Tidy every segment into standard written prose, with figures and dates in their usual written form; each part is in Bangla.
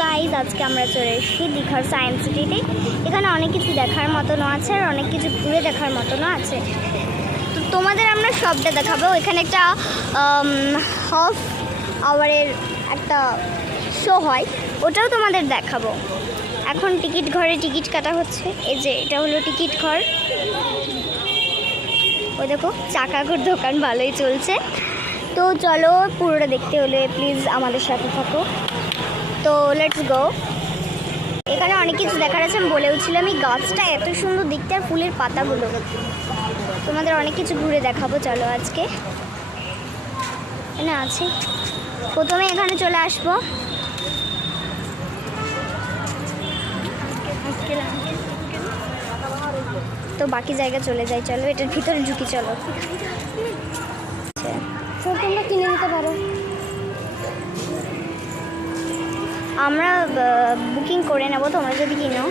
গাইজ, আজকে আমরা চলে এসেছি দীঘার সায়েন্স সিটিতে। এখানে অনেক কিছু দেখার মতনও আছে আর অনেক কিছু ঘুরে দেখার মতনও আছে। তো তোমাদের আমরা সবটা দেখাবো। এখানে একটা হাফ আওয়ারের একটা শো হয়, ওটাও তোমাদের দেখাবো। এখন টিকিট ঘরে টিকিট কাটা হচ্ছে। এই যে এটা হলো টিকিট ঘর। ও দেখো চাকাগুর দোকান ভালোই চলছে। তো চলো, পুরোটা দেখতে হলে প্লিজ আমাদের সাথে থাকো। তো লেটস গো। এখানে অনেক কিছু দেখার আছে। আমি বলেওছিলাম এই গাছটা এত সুন্দর দেখতে আর ফুলের পাতাগুলো। তোমাদের অনেক কিছু ঘুরে দেখাবো। চলো আজকে না আছে, প্রথমে এখানে চলে আসবো। তো বাকি জায়গা চলে যাই। চলো এটার ভিতরে ঢুকি। চলো তোমরা কিনে নিতে পারো। আমরা বুকিং করে নেব তোমরা যদি কিনো।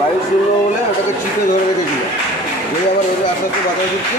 বায়ু শূন্য হলে ওটাকে চিপে ধরে রেখেছিল, ধরে আবার ওদের আস্তে আস্তে বাতাস দিচ্ছে।